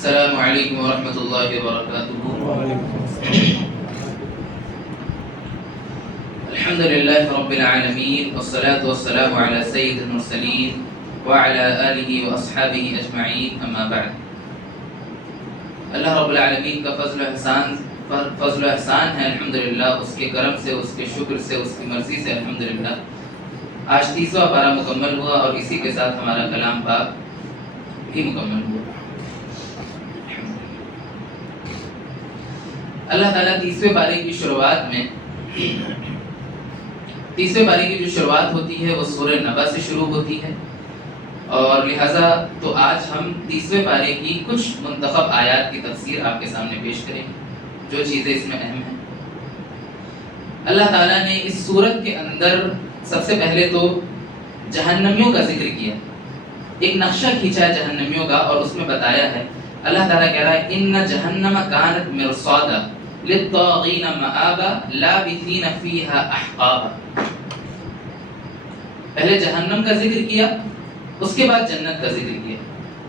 السلام علیکم ورحمۃ اللہ وبرکاتہ۔ الحمد للہ رب العالمین والصلاة والسلام علی سید المرسلین وعلی آلہ واصحابہ اجمعین، اما بعد۔ اللہ رب العالمین کا فضل و احسان ہے الحمدللہ، اس کے کرم سے، اس کے شکر سے، اس کی مرضی سے الحمدللہ آج 30واں پارہ مکمل ہوا اور اسی کے ساتھ ہمارا کلام پاک بھی مکمل ہوا۔ اللہ تعالیٰ 30ویں پارے کی جو شروعات ہوتی ہے وہ سورہ نبا سے شروع ہوتی ہے، اور لہٰذا تو آج ہم 30ویں پارے کی کچھ منتخب آیات کی تفسیر آپ کے سامنے پیش کریں گے، جو چیزیں اس میں اہم ہیں۔ اللہ تعالیٰ نے اس سورت کے اندر سب سے پہلے تو جہنمیوں کا ذکر کیا، ایک نقشہ کھینچا ہے جہنمیوں کا، اور اس میں بتایا ہے، اللہ تعالیٰ کہہ رہا ہے ان جہنم کانت مرصادا للطاغین مآبا لابثین فیہا احقابا۔ پہلے جہنم کا ذکر کیا، اس کے بعد جنت کا ذکر کیا۔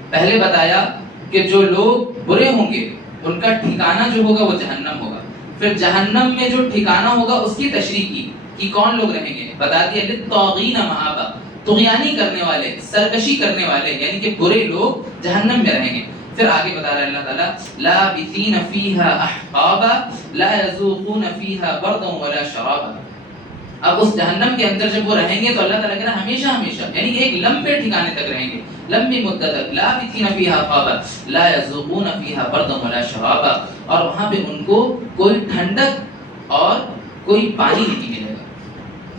پہلے بتایا کہ جو لوگ برے ہوں گے ان کا ٹھکانہ جو ہوگا وہ جہنم ہوگا، پھر جہنم میں جو ٹھکانہ ہوگا اس کی تشریح کی کہ کون لوگ رہیں گے، بتا دیا للطاغین مآبا، طغیانی کرنے والے، سرکشی کرنے والے، یعنی کہ برے لوگ جہنم میں رہیں گے۔ پھر آگے بتا رہا ہے اللہ تعالیٰ لابثین فیہا احقابا لا یذوقون فیہا بردا ولا شرابا۔ اب اس جہنم کے اندر جب وہ رہیں گے تو اللہ تعالیٰ کہہ رہا ہے ہمیشہ ہمیشہ، یعنی ایک لمبے ٹھکانے تک رہیں گے، لمبی مدت تک۔ لابثین فیہا احقابا لا یذوقون فیہا بردا ولا شرابا، اور وہاں پہ ان کو کوئی ٹھنڈک اور کوئی پانی نہیں ملے گا۔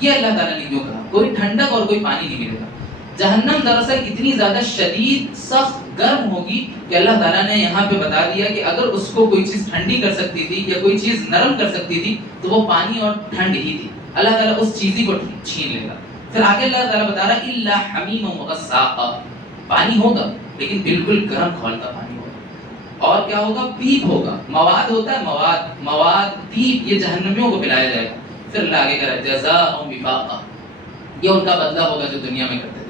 یہ اللہ تعالیٰ نے کیوں کہا کوئی ٹھنڈک اور کوئی پانی نہیں ملے گا؟ جہنم دراصل اتنی زیادہ شدید سخت گرم ہوگی کہ اللہ تعالیٰ نے یہاں پہ بتا دیا کہ اگر اس کو کوئی چیز ٹھنڈی کر سکتی تھی یا کوئی چیز نرم کر سکتی تھی تو وہ پانی اور ٹھنڈ ہی تھی۔ اللہ تعالیٰ اس چیزی کو چھین لے گا۔ پھر آگے اللہ تعالیٰ بتا رہا ہے الا حمیم وغساقا، پانی ہوگا لیکن بالکل گرم کھولتا پانی ہوگا، اور کیا ہوگا؟ پیپ ہوگا، مواد ہوتا ہے، مواد پیپ، یہ جہنمیوں کو پلایا جائے گا۔ پھر اللہ آگے کہہ رہا ہے جزاء وفاقا، یہ ان کا بدلہ ہوگا جو دنیا میں کرتے تھے۔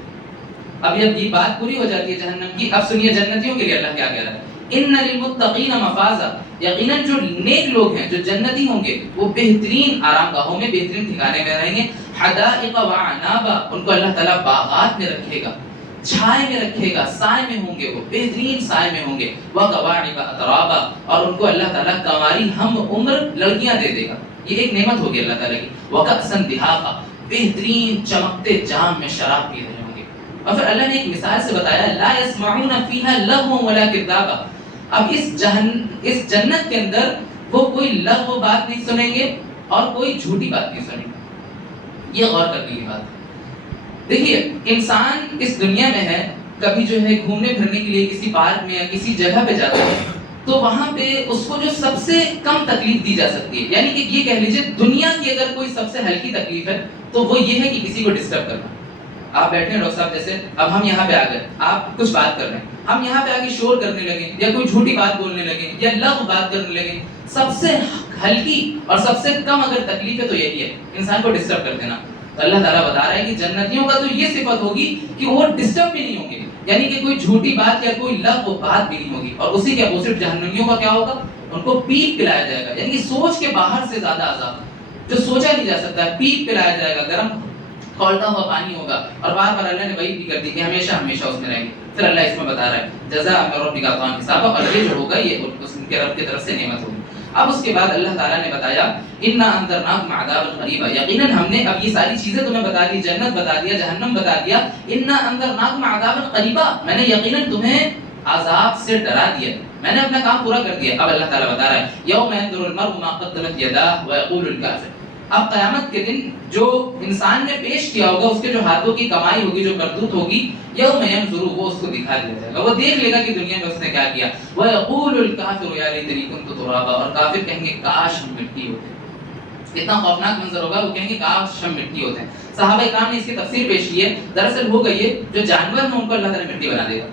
اب جب یہ بات پوری ہو جاتی ہے جہنم کی، اب سنیے جنتیوں کے لیے اللہ کیا کہہ رہا ہے ان للمتقین مفازا، یقیناً جو نیک لوگ ہیں، جو جنتی ہوں گے، وہ بہترین آرام گاہوں میں، بہترین ٹھکانے میں رہیں گے۔ حدائق وعنابا، ان کو اللہ تعالیٰ باغات میں رکھے گا، چھائے میں رکھے گا، سائے میں ہوں گے، وہ بہترین سائے میں ہوں گے۔ وکواعب اترابا، اور ان کو اللہ تعالیٰ کنواری ہم عمر لڑکیاں دے دے گا، یہ ایک نعمت ہوگی اللہ تعالیٰ کی۔ وکأسا دہاقا، بہترین چمکتے جام میں شراب پی رہے ہوں گے۔ اور پھر اللہ نے ایک مثال سے بتایا لا يسمعون فيها لغوا ولا كذابا، اب اس جنت کے اندر وہ کوئی لغو بات نہیں سنیں گے اور کوئی جھوٹی بات نہیں سنیں گے۔ یہ غور کرنے کی بات ہے۔ دیکھیے انسان اس دنیا میں ہے، کبھی جو ہے گھومنے پھرنے کے لیے کسی پارک میں یا کسی جگہ پہ جاتا ہے تو وہاں پہ اس کو جو سب سے کم تکلیف دی جا سکتی ہے، یعنی کہ یہ کہہ لیجیے دنیا کی اگر کوئی سب سے ہلکی تکلیف ہے تو وہ یہ ہے کہ کسی کو ڈسٹرب کرنا۔ آپ بیٹھے ہیں ڈاکٹر صاحب جیسے، اب ہم یہاں پہ آ گئے، آپ کچھ بات کر رہے ہیں، ہم یہاں پہ آ کے شور کرنے لگے یا کوئی جھوٹی بات بولنے لگے یا لغو بات کرنے لگے، سب سے ہلکی اور سب سے کم اگر تکلیف ہے تو یہی ہے، انسان کو ڈسٹرب کر دینا۔ تو اللہ تعالیٰ بتا رہا ہے کہ جنتیوں کا تو یہ صفت ہوگی کہ وہ ڈسٹرب بھی نہیں ہوں گے، یعنی کہ کوئی جھوٹی بات یا کوئی لغو بات بھی نہیں ہوگی۔ اور اسی کے اپوزٹ جہنمیوں کا کیا ہوگا؟ ان کو پیپ پلایا جائے گا، یعنی کہ سوچ کے باہر سے زیادہ عذاب جو سوچا نہیں جا سکتا ہے، پیپ پلایا جائے گا، گرم کھولتا ہوا پانی ہوگا، اور بار بار اللہ نے وہی بھی کر دی کہ ہمیشہ ہمیشہ اس میں رہیں گے۔ پھر اللہ اس میں بتا رہا ہے جزاء من ربک عطاء حسابا، اور یہ جو ہوگا یہ اس کے رب کی طرف سے نعمت ہوگی۔ اب اس کے بعد اللہ تعالیٰ نے بتایا انا انذرناکم عذابا قریبا، یقیناً ہم نے اب یہ ساری چیزیں تمہیں بتا دی، جنت بتا دیا، جہنم بتا دیا۔ انا انذرناکم عذابا قریبا، میں نے یقیناً تمہیں عذاب سے ڈرا دیا، میں نے اپنا کام پورا کر دیا۔ اب اللہ تعالیٰ بتا رہا ہے یوم ينظر المرء ما قدمت يداه ويقول الكافر، اب قیامت کے دن جو انسان نے پیش کیا ہوگا، اس کے جو ہاتھوں کی کمائی ہوگی، جو کرتوت ہوگی، یوم ينظر، وہ اس کو دکھا دیا جائے گا، وہ دیکھ لے گا کہ دنیا میں اس نے کیا کیا۔ ويقول الكافر يا ليتني كنت ترابا، اور کافر کہیں گے کاش ہم مٹی ہوتے۔ اتنا خوفناک منظر ہوگا، وہ کہیں گے کاش ہم مٹی ہوتے ہیں۔ صحابہ کرام نے اس کی تفسیر پیش کی ہے، دراصل ہوگا یہ جو جانور ہیں ان کو اللہ تعالیٰ مٹی بنا دے گا،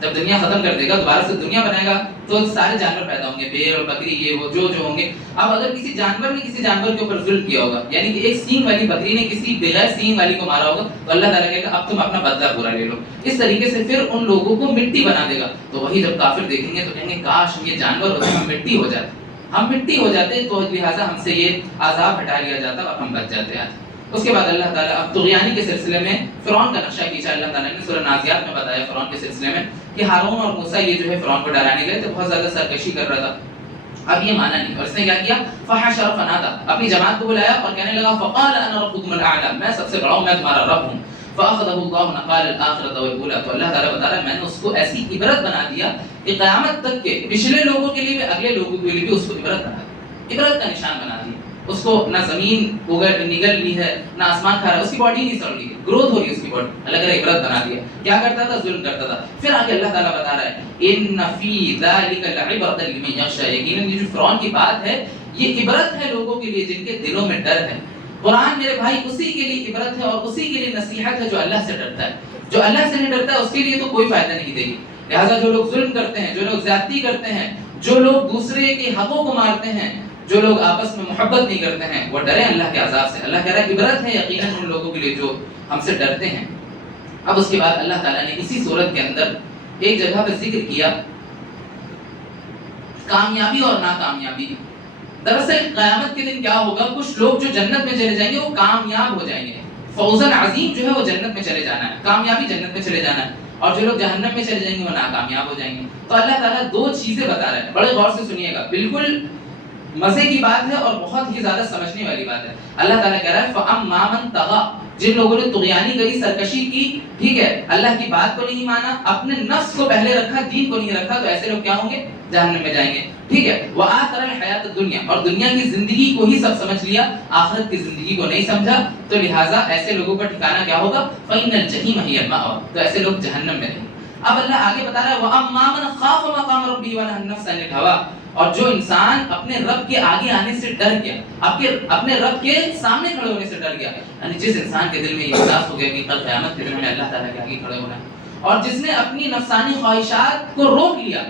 جب دنیا ختم کر دے گا دوبارہ سے دنیا بنائے گا تو سارے جانور پیدا ہوں گے، بھیڑ اور بکری یہ وہ جو ہوں گے. اب اگر کسی جانور نے کسی جانور کے اوپر ظلم کیا ہوگا، یعنی کہ ایک سینگ والی بکری نے کسی بغیر سینگ والی کو مارا ہوگا، تو اللہ تعالیٰ کہے گا اب تم اپنا بدلہ پورا لے لو. اس طریقے سے پھر ان لوگوں کو مٹی بنا دے گا. تو وہی جب کافر دیکھیں گے تو کہیں گے کاش یہ جانور ہوتے ہم مٹی ہو جاتے، ہم مٹی ہو جاتے تو لہٰذا ہم سے یہ عذاب ہٹا لیا جاتا اور ہم بچ جاتے. آج اس کے بعد اللہ تعالیٰ اب طغیانی کے سلسلے میں فرعون کا نقشہ کھینچا. اللہ تعالیٰ نے سورہ نازیات میں بتایا فرعون کے سلسلے میں کہ ہارون اور موسیٰ یہ جو ہے فرعون کو ڈرانے گئے تو بہت زیادہ سرکشی کر رہا تھا. اب یہ مانا نہیں اور اس نے کیا کیا، فحشر فنادا، اپنی جماعت کو بلایا اور کہنے لگا فقال انا ربکم الاعلی، میں سب سے بڑا ہوں، میں تمہارا رب ہوں. فاخذہ اللہ نقال الاخرۃ والاولی، تو اللہ تعالیٰ بتا رہا ہے میں نے اس کو ایسی عبرت بنا دیا کہ قیامت تک کے پچھلے لوگوں کے لیے بھی اگلے لوگوں کے لیے بھی اس کو عبرت بنا دیا، عبرت کا نشان بنا دیا. اس کو نہ زمین نگل رہی ہے نہ آسمان کھا رہا ہے، اس کی باڈی نہیں سڑ رہی ہے، گروتھ ہو رہی ہے اس کی باڈی. اللہ تعالیٰ عبرت بنا دیا. کیا کرتا تھا؟ ظلم کرتا تھا. پھر آگے اللہ تعالیٰ بتا رہا ہے ان فی ذلک لعبرۃ لمن یخشی، یقیناً یہ جو فرعون کی بات ہے یہ عبرت ہے لوگوں کے لیے جن کے دلوں میں ڈر ہے. قرآن میرے بھائی اسی کے لیے عبرت ہے اور اسی کے لیے نصیحت ہے جو اللہ سے ڈرتا ہے. جو اللہ سے نہیں ڈرتا ہے اس کے لیے تو کوئی فائدہ نہیں دے گی. لہٰذا جو لوگ ظلم کرتے ہیں، جو لوگ زیادتی کرتے ہیں، جو لوگ دوسرے کے حقوں کو مارتے ہیں، جو لوگ آپس میں محبت نہیں کرتے ہیں، وہ ڈریں اللہ کے عذاب سے. اللہ کہہ رہا ہے عبرت ہے یقیناً ان لوگوں کے لیے جو ہم سے ڈرتے ہیں. اب اس کے بعد اللہ تعالیٰ نے اسی سورت کے اندر ایک جگہ پہ ذکر کیا کامیابی اور ناکامیابی. دراصل قیامت کے دن کیا ہوگا، کچھ لوگ جو جنت میں چلے جائیں گے وہ کامیاب ہو جائیں گے. فوزن عظیم جو ہے وہ جنت میں چلے جانا ہے، کامیابی جنت میں چلے جانا ہے، اور جو لوگ جہنم میں چلے جائیں گے وہ ناکامیاب ہو جائیں گے. تو اللہ تعالیٰ دو چیزیں بتا رہے ہیں، بڑے غور سے سنیے گا، بالکل مزے کی بات ہے اور بہت ہی زیادہ سمجھنے والی بات ہے. اللہ تعالیٰ کہہ رہا ہے فَأَمَّا مَن طَغَىٰ، جن لوگوں نے طغیانی کری، سرکشی کی، ٹھیک ہے، اللہ کی بات کو نہیں مانا، اپنے نفس کو پہلے رکھا، دین کو نہیں رکھا، تو ایسے لوگ کیا ہوں گے؟ جہنم میں جائیں گے. ٹھیک ہے. وَآثَرَ الْحَيَاةَ الدُّنْيَا، اور دنیا کی زندگی کو ہی سب سمجھ لیا، آخرت کی زندگی کو نہیں سمجھا، تو لہٰذا ایسے لوگوں کا ٹھکانہ کیا ہوگا؟ فَإِنَّ الْجَحِيمَ هِيَ الْمَأْوَىٰ، تو ایسے لوگ جہنم میں رہیں گے. اب اللہ آگے بتا رہا ہے وَأَمَّا مَنْ خَافَ مَقَامَ رَبِّهِ وَنَهَى النَّفْسَ عَنِ الْهَوَىٰ، اور جو انسان اپنے رب کے آگے آنے سے ڈر گیا، اپنے رب کے سامنے کھڑے ہونے سے ڈر گیا، یعنی جس انسان کے دل میں یہ احساس ہو گیا کہ کل قیامت کے دن میں اللہ تعالیٰ کے آگے کھڑے ہونا ہے، اور جس نے اپنی نفسانی خواہشات کو روک لیا،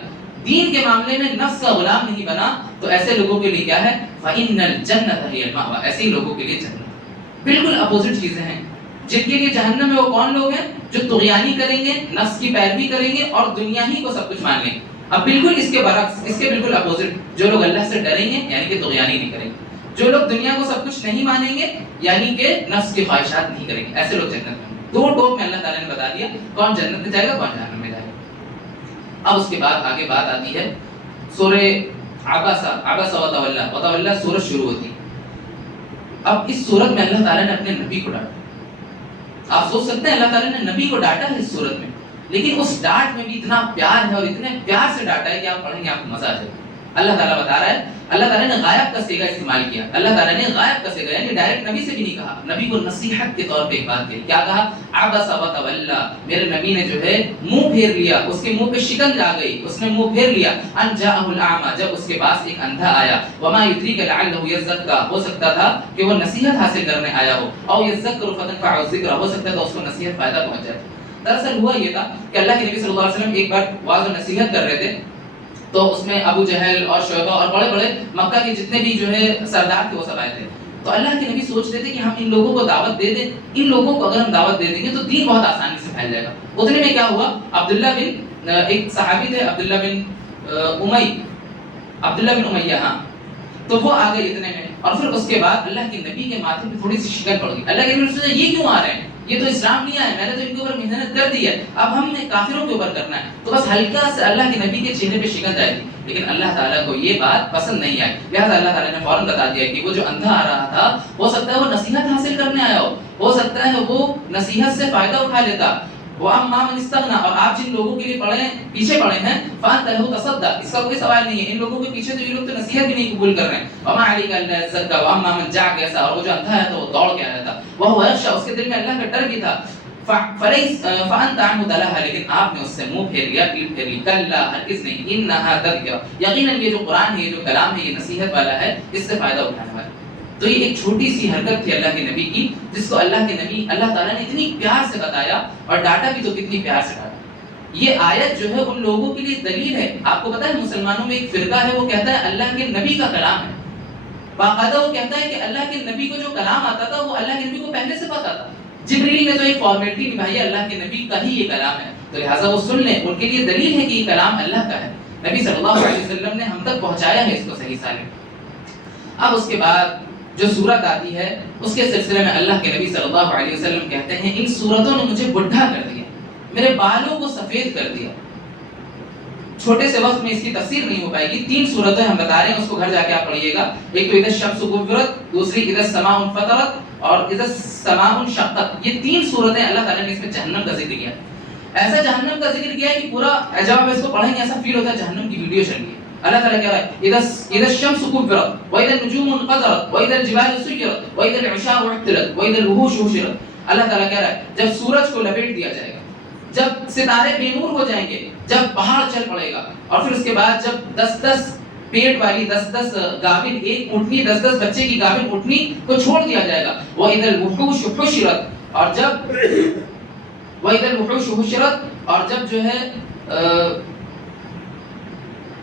دین کے معاملے میں نفس کا غلام نہیں بنا، تو ایسے لوگوں کے لیے کیا ہے؟ فَإِنَّ الْجَنَّةَ هِيَ الْمَأْوَىٰ، ایسے لوگوں کے لیے جنت. بالکل اپوزٹ چیزیں ہیں. جن کے لیے جہنم میں وہ کون لوگ ہیں؟ جو طغیانی کریں گے، نفس کی پیروی کریں گے اور دنیا ہی کو سب کچھ مان لیں گے. اب بالکل اس کے برعکس، اس کے بالکل اپوزٹ، جو لوگ اللہ سے ڈریں گے یعنی کہ طغیانی نہیں کریں گے، جو لوگ دنیا کو سب کچھ نہیں مانیں گے یعنی کہ نفس کی خواہشات نہیں کریں گے، ایسے لوگ جنت میں. دو ٹوک میں اللہ تعالیٰ نے بتا دیا کون جنت میں جائے گا، کون جہنم میں جائے گا. اب اس کے بعد آگے بات آتی ہے سورہ عبس وتولی سورت شروع ہوتی. اب اس سورت میں اللہ تعالیٰ نے اپنے نبی کو ڈانٹا. آپ سوچ سکتے ہیں اللہ تعالیٰ نے نبی کو ڈانٹا ہے اس سورت میں، لیکن اس ڈانٹ میں بھی اتنا پیار ہے اور اتنے پیار سے ڈانٹا ہے کہ آپ پڑھیں گے آپ کو مزہ آ جائے. اللہ تعالیٰ بتا رہا ہے، اللہ تعالیٰ نے غائب کا صیغہ استعمال کیا. اللہ تعالیٰ نے غائب کا صیغہ یعنی ڈائریکٹ نبی سے بھی نہیں کہا، نبی کو نصیحت کے طور پہ ایک بات کہی. کیا کہا؟ عبس وتولی، میرے نبی نے جو ہے منہ پھیر لیا، اس کے منہ پہ شکن آ گئی، اس نے منہ پھیر لیا. ان جاءہ الاعمى، جب اس کے پاس ایک اندھا آیا. وما یدریک لعلہ یزکا، ہو سکتا تھا کہ وہ نصیحت حاصل کرنے آیا ہو. او یذکر فتنفعہ الذکر، ہو سکتا تھا اس کو نصیحت فائدہ پہنچ جائے. دراصل ہوا یہ تھا کہ اللہ کے نبی صلی اللہ علیہ وسلم ایک بار واعظ و نصیحت کر رہے تھے، تو اس میں ابو جہل اور شعبہ اور بڑے بڑے مکہ کے جتنے بھی جو ہے سردار تھے وہ سب آئے تھے. تو اللہ کے نبی سوچ رہے تھے کہ ہم ان لوگوں کو دعوت دے دیں، ان لوگوں کو اگر ہم دعوت دے دیں گے تو دین بہت آسانی سے پھیل جائے گا. اتنے میں کیا ہوا، عبداللہ بن ایک صحابی تھے عبداللہ بن امیہ، ہاں، تو وہ آ گئے اتنے میں. اور پھر اس کے بعد اللہ کے نبی کے ماتھے پہ تھوڑی سی شکن پڑ گئی. اللہ کے نبی نے سوچا یہ کیوں آ رہے ہیں، یہ تو اسلام نہیں آیا، میں نے تو ان کے اوپر محنت کر دی ہے، اب ہم نے کافروں کے اوپر کرنا ہے. تو بس ہلکا سے اللہ کے نبی کے چہرے پہ شکن آئی تھی، لیکن اللہ تعالیٰ کو یہ بات پسند نہیں آئی. لہٰذا اللہ تعالیٰ نے فوراً بتا دیا کہ وہ جو اندھا آ رہا تھا ہو سکتا ہے وہ نصیحت حاصل کرنے آیا ہو سکتا ہے وہ نصیحت سے فائدہ اٹھا لیتا. وَأَمَّا مَنِ اسْتَغْنَىٰ، اور آپ جن لوگوں کے لیے پیچھے پڑے ہیں فَأَنتَ لَهُ تَصَدَّقْ، اس کا کوئی سوال نہیں ہے، ان لوگوں کے پیچھے تو یہ لوگ تو نصیحت بھی نہیں قبول کر رہے ہیں. وَمَا عَلَيْكَ أَلَّا يَزَّكَّىٰ وَأَمَّا مَن جَاءَكَ يَسْعَىٰ، اور وہ جو اندھا ہے تو وہ دوڑ کے آیا تھا. وَهُوَ يَخْشَىٰ، اس کے دل میں اللہ کا ڈر بھی تھا. فَأَنتَ عَنْهُ تَلَهَّىٰ، لیکن آپ نے اس سے منہ پھیر لیا، پیٹ پھیر لی. کَلَّا، ہرگز نہیں. إِنَّهَا تَذْكِرَةٌ، یقیناً یہ جو قرآن ہے، یہ جو کلام ہے، یہ نصیحت والا ہے، اس سے فائدہ اٹھانے والا. تو یہ ایک چھوٹی سی حرکت تھی اللہ کے نبی کی، جس کو اللہ تعالیٰ نے اتنی پیار سے بتایا اور ڈاٹا بھی تو کتنی پیار سے ڈاٹا. یہ آیت جو ہے ان لوگوں کے لیے دلیل ہے. آپ کو پتا ہے مسلمانوں میں ایک فرقہ ہے وہ کہتا ہے اللہ کے نبی کا کلام ہے. باقاعدہ وہ کہتا ہے کہ اللہ کے نبی کو جو کلام آتا تھا وہ اللہ کے نبی کو پہلے سے پتا تھا. جبریل نے تو ایک فارمیلٹی نبھائی ہے, اللہ کے نبی کا ہی یہ کلام ہے, تو لہٰذا وہ سن لیں, ان کے لیے دلیل ہے کہ یہ کلام اللہ کا ہے. نبی صلی اللہ علیہ وسلم نے ہم تک پہنچایا ہے اس کو صحیح سالم. اب اس کے بعد جو سورت آتی ہے اس کے سلسلے میں اللہ کے نبی صلی اللہ علیہ وسلم کہتے ہیں ان سورتوں نے مجھے بڈھا کر دیا, میرے بالوں کو سفید کر دیا. چھوٹے سے وقت میں اس کی تفسیر نہیں ہو پائے گی. 3 سورتیں ہم بتا رہے ہیں, اس کو گھر جا کے آپ پڑھیے گا. ایک تو اذا الشمس كورت, دوسری اذا السماء انفطرت, اور اذا السماء انشقت. یہ 3 سورتیں اللہ تعالیٰ نے اس میں جہنم کا ذکر کیا. ایسا جہنم کا ذکر کیا ہے کہ پورا جب آپ اس کو پڑھیں گے ایسا فیل ہوتا ہے جہنم کی ویڈیو چل رہی ہے. اللہ تعالیٰ کہہ رہا ہے اذا الشمس كورت واذا النجوم انقطرت واذا الجبال سيرت واذا العشار احترت واذا الوحوش حشرت. اللہ تعالیٰ کہہ رہا ہے جب سورج کو لپیٹ دیا جائے گا, جب ستارے بے نور ہو جائیں گے, جب پہاڑ چل پڑے گا, اور پھر اس کے بعد جب 10-10 پیٹ والی 10-10 گابن ایک اونٹنی 10-10 بچے کی گابن اونٹنی کو چھوڑ دیا جائے گا. وَإِذَا الْوُحُوشُ حُشِرَتْ, اور جب وَإِذَا الْوُحُوشُ حُشِرَتْ, اور جب جو ہے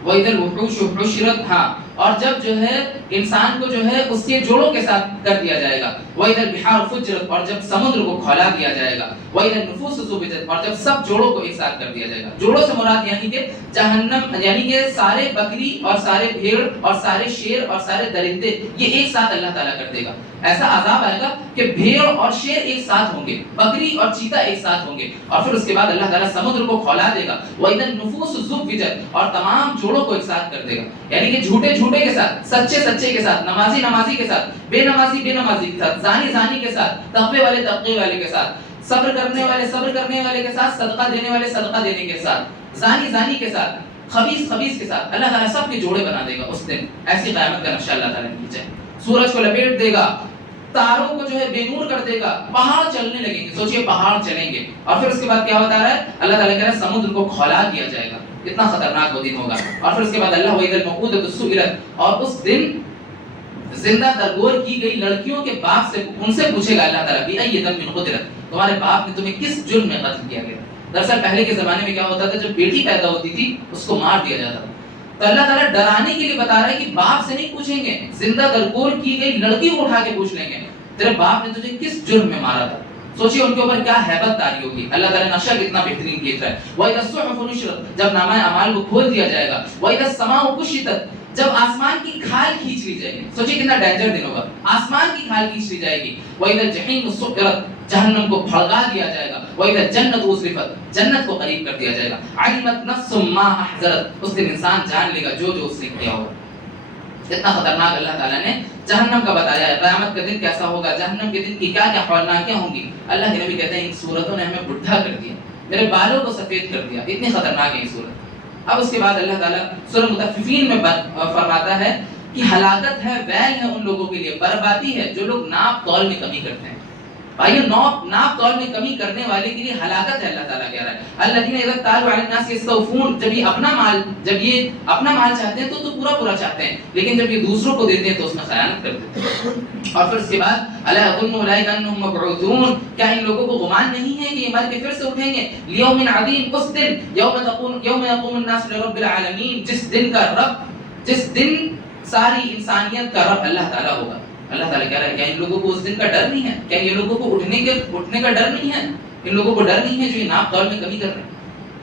وَإِذَا الْوُحُوشُ حُشِرَتْ, ہاں, اور جب جو ہے انسان کو جو ہے اس کے جوڑوں کے ساتھ کر دیا جائے گا. وَإِذَا الْبِحَارُ فُجِّرَتْ, اور جب سمندر کو کھولا دیا جائے گا. وَإِذَا النُّفُوسُ زُوِّجَتْ, اور جب سب جوڑوں کو ایک ساتھ کر دیا جائے گا. جوڑوں سے مراد یعنی کہ جہنم, یعنی کہ سارے بکری اور سارے بھیڑ اور سارے شیر اور سارے درندے یہ ایک ساتھ اللہ تعالیٰ کر دے گا. ایسا عذاب آئے گا کہ بھیڑ اور شیر ایک ساتھ ہوں گے, بکری اور چیتا ایک ساتھ ہوں گے, اور پھر اس کے بعد اللہ تعالیٰ سمندر کو کھولا دے گا. وَإِذَا النُّفُوسُ زُوِّجَتْ, اور تمام جوڑوں کو ایک ساتھ کر دے گا. یعنی کہ جھوٹے جھوٹے کے ساتھ, سچے سچے کے ساتھ, نمازی نمازی کے ساتھ, بے نمازی بے نمازی کے ساتھ, زانی زانی کے ساتھ, تقوی والے تقوی والے کے ساتھ, صبر کرنے والے کے ساتھ, صدقہ دینے والے صدقہ دینے کے ساتھ, زانی زانی کے ساتھ, خبیث خبیث کے ساتھ. اللہ تعالیٰ سب کے جوڑے بنا دے گا اس دن. ایسی قیامت کا نقشہ اللہ تعالیٰ نے کھینچا ہے. سورج کو لپیٹ دے گا, تاروں کو جو ہے بے نور کر دے گا, پہاڑ چلنے لگیں گے. سوچئے پہاڑ چلیں گے, اور پھر اس کے بعد کیا بتا رہا ہے اللہ تعالیٰ کہہ رہا ہے سمندر کو کھولا دیا جائے گا. اتنا خطرناک وہ دن ہوگا. اور پھر اس کے بعد اللہ وَإِذَا الْمَوْءُودَةُ سُئِلَتْ, اور اس دن زندہ درگور کی گئی لڑکیوں کے باپ سے ان سے پوچھے گا اللہ تعالیٰ بِأَيِّ ذَنبٍ قُتِلَتْ, تمہارے باپ نے تمہیں کس جرم میں قتل کیا گیا. دراصل پہلے کے زمانے میں کیا ہوتا تھا, جب بیٹی پیدا ہوتی تھی اس کو مار دیا جاتا تھا. تو اللہ تعالیٰ ڈرانے کے لیے بتا رہا ہے کہ باپ سے نہیں پوچھیں گے, زندہ درگور کی گئی لڑکی کو اٹھا کے پوچھ لیں گے تیرے باپ نے تجھے کس جرم میں مارا تھا. سوچئے ان کے اوپر کیا ہیبت طاری ہوگی. اللہ تعالیٰ نقشہ کتنا بہترین کھینچ رہا ہے. وَإِذَا الصُّحُفُ نُشِرَتْ, جب نامہ اعمال کو کھول دیا جائے گا. وَإِذَا السَّمَاءُ كُشِطَتْ, جب آسمان کی کھال کھینچ لی جائے گی. سوچئے کتنا ڈینجر دن ہوگا, آسمان کی کھال کھینچ لی جائے گی. وَإِذَا الْجَحِيمُ سُعِّرَتْ, جہنم کو بھڑکا دیا جائے گا. وَإِذَا الْجَنَّةُ أُزْلِفَتْ, جنت کو قریب کر دیا جائے گا. عَلِمَتْ نَفْسٌ مَّا أَحْضَرَتْ, اس دن انسان جان لے گا جو جو اس نے کیا ہوگا. اتنا خطرناک اللہ تعالیٰ نے جہنم کا بتایا ہے. قیامت کا دن کیسا ہوگا, جہنم کے دن کی کیا کیا ہولناکیاں ہوں گی. اللہ کے نبی کہتے ہیں ان صورتوں نے ہمیں بڈھا کر دیا, میرے بالوں کو سفید کر دیا. اتنی خطرناک ہے یہ صورت. اب اس کے بعد اللہ تعالیٰ سورہ مطففین میں فرماتا ہے کہ ہلاکت ہے, ویل ہے ان لوگوں کے لیے, بربادی ہے جو لوگ ناپ تول میں کمی کرتے ہیں. بھائیو ناپ تول میں کمی کرنے والے کے لیے ہلاکت ہے. اللہ تعالیٰ کہہ رہا ہے الذین اذا اکتالوا علی الناس یستوفون, جب یہ اپنا مال چاہتے ہیں تو پورا چاہتے ہیں, لیکن جب یہ دوسروں کو دیتے ہیں تو اس میں خیانت کرتے ہیں. اور پھر اس کے بعد الا یظن اولئک انہم مبعوثون, کیا ان لوگوں کو گمان نہیں ہے کہ یہ مر کے پھر سے اٹھیں گے. لیوم عظیم, اس دن یوم یقوم الناس لرب العالمین, جس دن ساری انسانیت کا رب اللہ تعالیٰ ہوگا. اللہ تعالیٰ کہہ رہا ہے کیا ان لوگوں کو اس دن کا ڈر نہیں ہے, کیا یہ لوگوں کو اٹھنے کا ڈر نہیں ہے, ان لوگوں کو ڈر نہیں ہے جو یہ ناپ تول میں کمی کر رہے ہیں.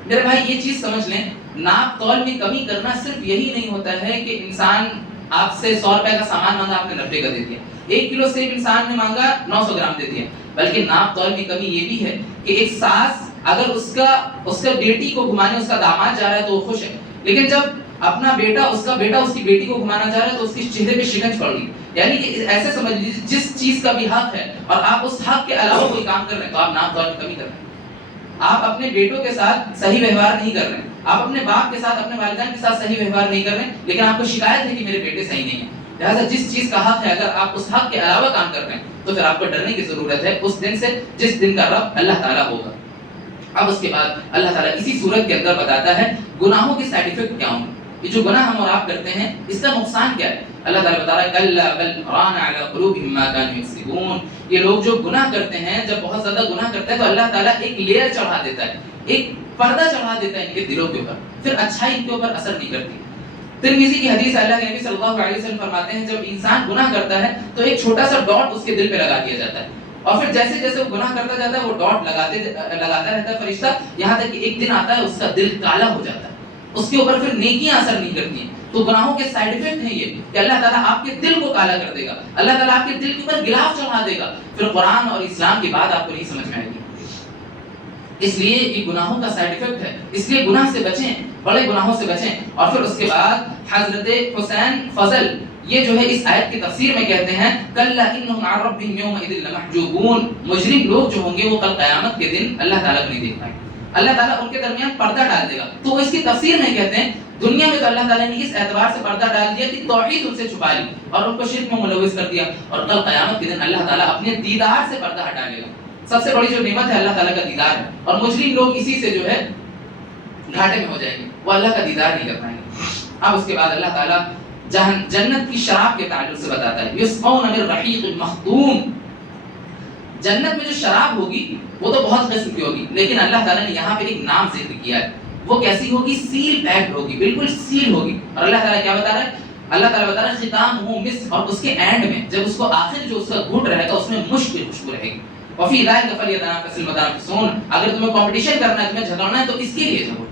میرے بھائی یہ چیز سمجھ لیں, ناپ تول میں کمی کرنا صرف یہی نہیں ہوتا ہے کہ انسان آپ سے 100 روپے کا سامان مانگا, آپ نے 90 کا دے دیا. 1 کلو سیب انسان نے مانگا 900 گرام دے دیا. بلکہ ناپ تول میں کمی یہ بھی ہے کہ ایک ساس اگر اس کا بیٹی کو گھمانے اس کا داماد جا رہا ہے تو وہ خوش ہے, لیکن جب اپنا بیٹا اس کی بیٹی کو گھمانا چاہ رہا ہے تو اس کے چہرے پہ شکنج پڑ گئی. یعنی کہ ایسے سمجھ لیجیے جس چیز کا بھی حق ہے اور آپ اس حق کے علاوہ کوئی کام کر رہے ہیں تو آپ ناپ تول میں کمی کر رہے ہیں. آپ اپنے بیٹوں کے ساتھ صحیح ویوہار نہیں کر رہے ہیں, آپ اپنے باپ کے ساتھ اپنے والدین کے ساتھ صحیح ویوہار نہیں کر رہے ہیں, لیکن آپ کو شکایت ہے کہ میرے بیٹے صحیح نہیں ہیں. لہٰذا جس چیز کا حق ہے اگر آپ اس حق کے علاوہ کام کر رہے ہیں تو پھر آپ کو ڈرنے کی ضرورت ہے اس دن سے جس دن کا رب اللہ تعالیٰ ہوگا. اب اس کے بعد اللہ تعالیٰ اسی صورت کے اندر بتاتا ہے گناہوں کے سائیڈ افیکٹ کیا ہوں گے. یہ جو گناہ ہم اور آپ کرتے ہیں اس کا نقصان کیا ہے. اللہ تعالیٰ بتا رہا ہے کلا بل ران علی قلوبہم ما کانوا یکسبون, یہ لوگ جو گناہ کرتے ہیں, جب بہت زیادہ گناہ کرتا ہے تو اللہ تعالیٰ ایک لیئر چڑھا دیتا ہے, ایک پردہ چڑھا دیتا ہے ان کے دلوں کے اوپر, پھر اچھائی ان کے اوپر اثر نہیں کرتی. ترمذی کی حدیث اللہ کے نبی صلی اللہ علیہ وسلم فرماتے ہیں جب انسان گناہ کرتا ہے تو ایک چھوٹا سا ڈاٹ اس کے دل پہ لگا دیا جاتا ہے, اور پھر جیسے جیسے وہ گناہ کرتا جاتا ہے وہ ڈاٹ لگاتا رہتا ہے فرشتہ, یہاں تک کہ ایک دن آتا ہے اس کا دل کالا ہو جاتا ہے, اس کے اوپر پھر نیکیاں اثر نہیں کرتی ہیں. تو گناہوں کے سائیڈ افیکٹ ہیں یہ کہ اللہ تعالیٰ آپ کے دل کو کالا کر دے گا, اللہ تعالیٰ آپ کے دل کے اوپر غلاف چڑھا دے گا, پھر قرآن اور اسلام کی بات آپ کو نہیں سمجھ میں آئے گی. اس لیے یہ گناہوں کا سائیڈ افیکٹ ہے, اس لیے گناہ سے بچیں, بڑے گناہوں سے بچیں. اور پھر اس کے بعد حضرت حسین فضل یہ جو ہے اس آیت کی تفسیر میں کہتے ہیں کلا انہم عن ربہم یومئذ لمحجوبون, مجرم لوگ جو ہوں گے وہ کل قیامت کے دن اللہ تعالیٰ کو نہیں دیکھ پائیں گے, اللہ تعالیٰ ان کے درمیان پردہ ڈال دے گا. تو اس کی تفسیر میں کہتے ہیں دنیا میں تو اللہ تعالیٰ نے اس اعتبار سے پردہ ڈال دیا کہ توحید ان سے چھپا لی اور ان کو شرک میں ملوث کر دیا, اور کل قیامت کے دن اللہ تعالیٰ اپنے دیدار سے پردہ ہٹا لے گا. سب سے بڑی جو نعمت ہے اللہ تعالیٰ کا دیدار ہے, اور مجرم لوگ اسی سے جو ہے گھاٹے میں ہو جائیں گے, وہ اللہ کا دیدار نہیں کر پائیں گے. اب اس کے بعد اللہ تعالیٰ جنت کی شراب کے تعلق سے بتاتا ہے یسقون من رحیق مختوم. جنت میں جو شراب ہوگی وہ تو بہت قسم کی ہوگی, لیکن اللہ تعالیٰ نے یہاں پہ ایک نام ذکر کیا ہے, وہ کیسی ہوگی, سیل پیکڈ ہوگی, بالکل سیل ہوگی. اور اللہ تعالیٰ کیا بتا رہا ہے, اللہ تعالیٰ بتا رہا ہے ختامہ مسک, اور اس کے اینڈ میں جب اس کو آخر جو اس کا گھٹ رہے گا اس میں مشک کی خوشبو رہے گی. وفی ذلک فلیتنافس المتنافسون, اگر تمہیں کمپٹیشن کرنا ہے, تمہیں جھگڑنا ہے تو اس کے لیے جھگڑو.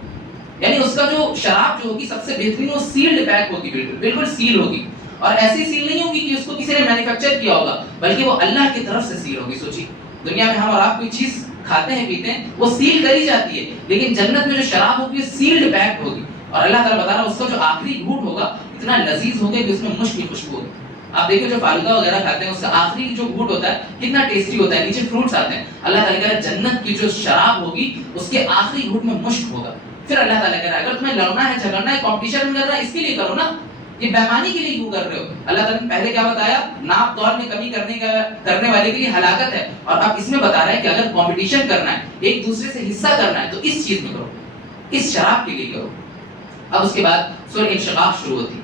یعنی اس کا جو شراب جو ہوگی سب سے بہترین وہ سیلڈ پیک ہوگی, بالکل بالکل سیل ہوگی, اور ایسی سیل نہیں ہوگی کہ اس کو کسی نے مینوفیکچر کیا ہوگا, بلکہ وہ اللہ کی طرف سے سیل ہوگی. سوچیے دنیا میں ہم اور آپ کوئی چیز کھاتے ہیں پیتے ہیں وہ سیل کری جاتی ہے, لیکن جنت میں جو شراب ہوگی وہ سیلڈ پیک ہوگی. اور اللہ تعالیٰ بتا رہا ہے اس کا جو آخری گھونٹ ہوگا اتنا لذیذ ہوگا کہ اس میں مشک کی خوشبو ہوگی. آپ دیکھو جو فالودہ وغیرہ کھاتے ہیں اس کا آخری جو گھونٹ ہوتا ہے کتنا ٹیسٹی ہوتا ہے, نیچے فروٹس آتے ہیں. اللہ تعالیٰ کہہ رہا ہے جنت کی جو شراب ہوگی اس کے آخری گھونٹ میں مشک ہوگا. پھر اللہ تعالیٰ کہہ رہا ہے اگر تمہیں لڑنا ہے, جھگڑنا ہے, کمپٹیشن کرنا ہے, اس کے لیے کرو نا, یہ بیمانی کے لیے کیوں کر رہے ہو؟ اللہ تعالیٰ نے پہلے کیا بتایا, ناپ تول میں کمی کرنے والے کے لیے ہلاکت ہے, اور اب اس میں بتا رہا ہے کہ اگر کمپٹیشن کرنا ہے, ایک دوسرے سے حصہ کرنا ہے تو اس چیز میں کرو, اس شراب کے لیے کرو. اب اس کے بعد سورہ انشقاق شروع ہوتی.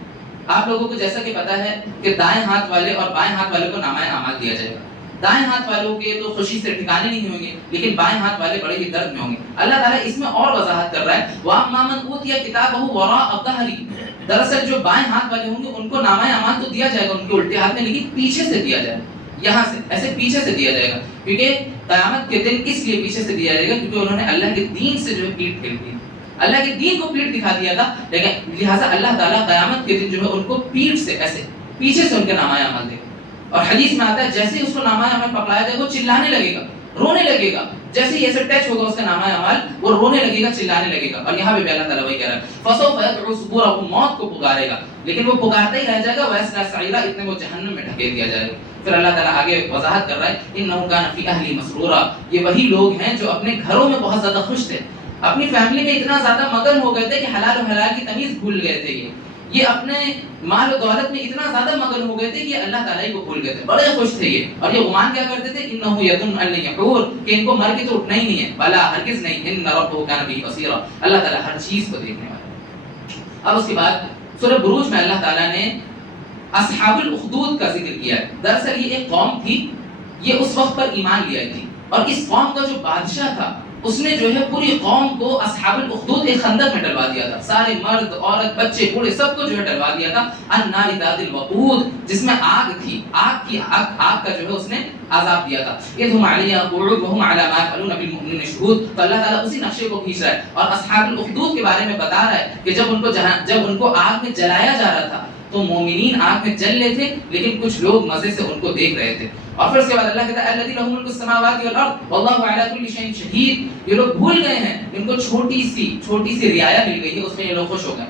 آپ لوگوں کو جیسا کہ پتا ہے کہ دائیں ہاتھ والے اور بائیں ہاتھ والے کو نامہ اعمال دیا جائے گا. دائیں ہاتھ والوں کے تو خوشی سے ٹھکانے نہیں ہوں گے, لیکن بائیں ہاتھ والے بڑے ہی درد میں ہوں گے. اللہ تعالیٰ اس میں اور وضاحت کر رہا ہے وَأَمَّا مَنْ أُوتِيَ كِتَابَهُ وَرَاءَ ظَهْرِهِ. دراصل جو بائیں ہاتھ والے ہوں گے ان کو نامہ اعمال تو دیا جائے گا ان کے الٹے ہاتھ میں, لیکن پیچھے سے دیا جائے گا, یہاں سے ایسے پیچھے سے دیا جائے گا, کیونکہ قیامت کے دن اس لیے پیچھے سے دیا جائے گا کیونکہ انہوں نے اللہ کے دین سے جو ہے پیٹ پھیر دی, اللہ کے دین کو پیٹ دکھا دیا تھا, لیکن لہٰذا اللہ تعالیٰ قیامت کے دن جو ہے ان کو پیٹ سے ایسے پیچھے سے ان کے نامہ اعمال دے گا. اور حدیث میں آتا ہے جیسے ہی اس کو نامہ اعمال پکڑایا جائے گا وہ چلانے لگے گا, رونے لگے گا, جیسے ہی ایسے ٹچ ہوگا اس کا نامہ اعمال وہ رونے لگے گا, چلانے لگے گا. اور یہاں پہ اللہ تعالیٰ وہی کہہ رہا ہے فَسَوْفَ يَدْعُو ثُبُورًا, وہ موت کو پکارے گا لیکن وہ پکارتا ہی رہ جائے گا, وَيَصْلَىٰ سَعِيرًا, اتنے وہ جہنم میں ڈھکیل دیا جائے گا. پھر اللہ تعالیٰ آگے وضاحت کر رہا ہے إِنَّهُ كَانَ فِي أَهْلِهِ مَسْرُورًا, یہ وہی لوگ ہیں جو اپنے گھروں میں بہت زیادہ خوش تھے, اپنی فیملی میں اتنا زیادہ مگن ہو گئے تھے کہ حلال و حلال کی تمیز بھول گئے تھے. یہ اپنے مال و دولت میں اتنا زیادہ مگن ہو گئے تھے کہ اللہ تعالیٰ کو بھول گئے تھے, بڑے خوش تھے یہ. اور یہ گمان کیا کرتے تھے انه يظن ان يحور, کہ ان کو مر کے تو اٹھنا ہی نہیں ہے, بلا ہرگز نہیں, ان ربه كان به بصيرا, اللہ تعالیٰ ہر چیز کو دیکھنے والا ہے. اب اس کے بعد سورہ بروج میں اللہ تعالیٰ نے اصحاب الاخدود کا ذکر کیا ہے. دراصل یہ ایک قوم تھی, یہ اس وقت پر ایمان لے آئی تھی, اور اس قوم کا جو بادشاہ تھا اس نے جو ہے پوری قوم کو اصحاب الاخدود ایک خندق میں ڈلوا دیا تھا, سارے مرد عورت بچے بوڑھے سب کو جو ہے ڈلوا دیا تھا. النار ذات الوقود, جس میں آگ تھی, آگ کا جو ہے اس نے عذاب دیا تھا. اذ هم علیہا قعود وهم علی ما یفعلون بالمؤمنین شہود. تو اللہ تعالیٰ اسی نقشے کو کھینچ رہا ہے اور اصحاب الاخدود کے بارے میں بتا رہا ہے کہ جب ان کو آگ میں جلایا جا رہا تھا تو مومنین آگ میں جل رہے تھے, لیکن کچھ لوگ مزے سے ان کو دیکھ رہے تھے. اور پھر اس کے بعد اللہ کہتا ہے الذی لہ ملک السماوات والارض واللہ علی کل شیء شہید. یہ لوگ بھول گئے ہیں, ان کو چھوٹی سی رعایا مل گئی ہے, اس میں یہ لوگ خوش ہو گئے.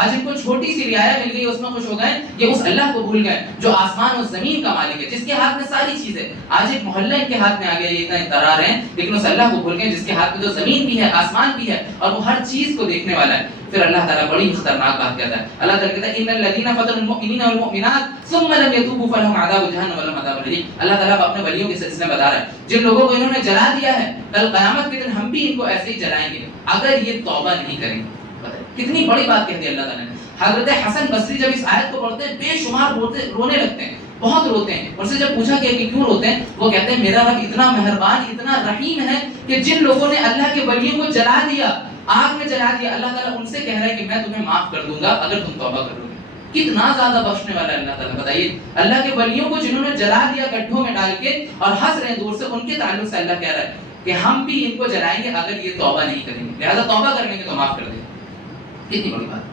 آج ان کو چھوٹی سی رعایا مل گئی, اس میں خوش ہو گئے. یہ اس اللہ کو بھول گئے جو آسمان اور زمین کا مالک ہے, جس کے ہاتھ میں ساری چیزیں. آج ایک محلہ ان کے ہاتھ میں آ گیا, یہ اتنا درار ہیں, لیکن اس اللہ کو بھول گئے جس کے ہاتھ میں تو زمین بھی ہے, آسمان بھی ہے, اور وہ ہر چیز کو دیکھنے والا ہے. پھر اللہ تعالیٰ بڑی خطرناک بات کہتا ہے. اللہ تعالیٰ کہتا ہے ان الذين فتنوا المؤمنين والمؤمنات ثم لم يتوبوا فلهم عذاب جهنم ولهم عذاب الحريق. اللہ تعالیٰ اپنے ولیوں کے سلسلے میں بتا رہا ہے جن لوگوں کو انہوں نے جلا دیا ہے, کل قیامت کے دن ہم بھی ان کو ایسے ہی جلائیں گے اگر یہ توبہ نہیں کریں گے. کتنی بڑی بات کہہ دی اللہ تعالیٰ نے. حضرت حسن بصری جب اس آیت کو پڑھتے ہیں بے شمار رونے لگتے ہیں, بہت روتے ہیں. ان سے جب پوچھا گیا کہ کیوں روتے ہیں، وہ کہتے ہیں میرا رب اتنا مہربان اتنا رحیم ہے کہ جن لوگوں نے اللہ کے ولیوں کو جلا دیا، آگ میں جلا دیا، اللہ تعالیٰ ان سے کہہ رہا ہے کہ میں تمہیں معاف کر دوں گا اگر تم توبہ کرو گے. کتنا زیادہ بخشنے والا ہے اللہ تعالیٰ. بتائیے اللہ کے ولیوں کو جنہوں نے جلا دیا گڈھوں میں ڈال کے اور ہنس رہے ہیں دور سے، ان کے تعلق سے اللہ کہہ رہا ہے کہ ہم بھی ان کو جلائیں گے اگر یہ توبہ نہیں کریں گے، لہٰذا توبہ کرنے کے تو معاف کر دیں. کتنی بڑی بات.